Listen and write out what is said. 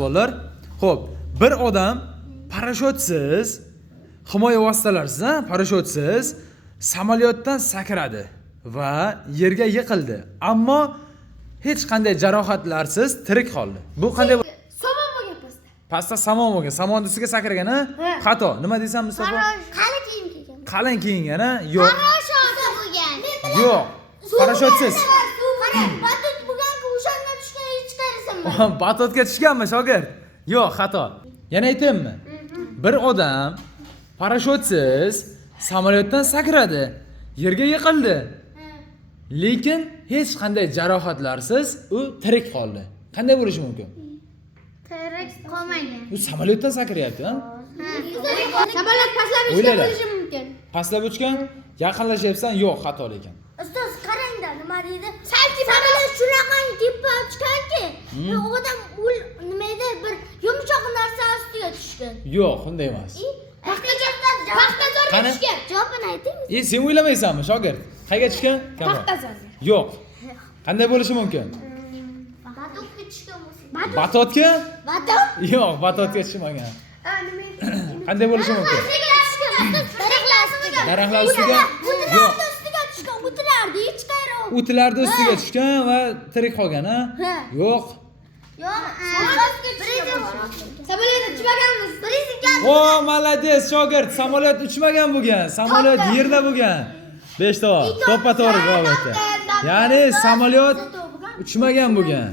Bolalar, xo'p, bir odam parashyutsiz, himoya vositalarsiz, parashyutsiz samolyotdan sakradi va yerga yiqildi. Ammo hech qanday jarohatlarsiz tirik qoldi. Bu qanday? Somon bo'lgan pastda. Pastda samon bo'lgan. Samon ustiga sakragan, ha? Xato. Nima desam, Mustafa? Qalin kiyim kiygan. Qalin kiyingan, ha? Yo'q. Parashyut bo'lgan. Yo'q. Parashyutsiz. Batut bo'lgan-ku o'shandan tushgan hech qayerisiman. Batutga tushganmi, shogird? Yo'q, xato. Yana aytaymi? Bir odam parashyutsiz samolyotdan sakradi, yerga yiqildi. Lekin hech qanday jarohatlarsiz u tirik qoldi. Qanday bo'lishi mumkin? Tirik qolmagan. U samolyotdan sakrayapti, ha? Samolyot pastlab O'ylala. bo'lishi mumkin. Pastlab uchgan, yaqinlashyapsan, yo'q, xato lekin. Ustoz qarangda nima deydi? Salki samolyot shunaqa tepa uchganki, u odam nima edi, bir yumshoq narsa ustiga tushgan. Yo'q, unday emas. Paxtazorga Qani? tushgan. Javobini ayting. Sen o'ylamaysanmi, shogird? Qayerga tushgan? Paxtazorga. Yo'q. Qanday bo'lishi mumkin? Batutga tushgan bo'lsa. Batotga? Batut? Yo'q, batotga tushmagan. Qanday bo'lishi mumkin? Daraxtlar ustiga? Yo'q. Ustiga tushgan, o'tilardi, hech qayerga. O'tlarni ustiga tushgan va tirik qolgan, ha? Yo'q. Yo'q, samolyot uchmaganmiz. Prezident. O, malades, shogird, samolyot uchmagan bo'lgan. Samolyot yerda bo'lgan. 5 ta. To'ppa to'g'ri javob aytdi. Ya'ni samolyot uchmagan bo'lgan.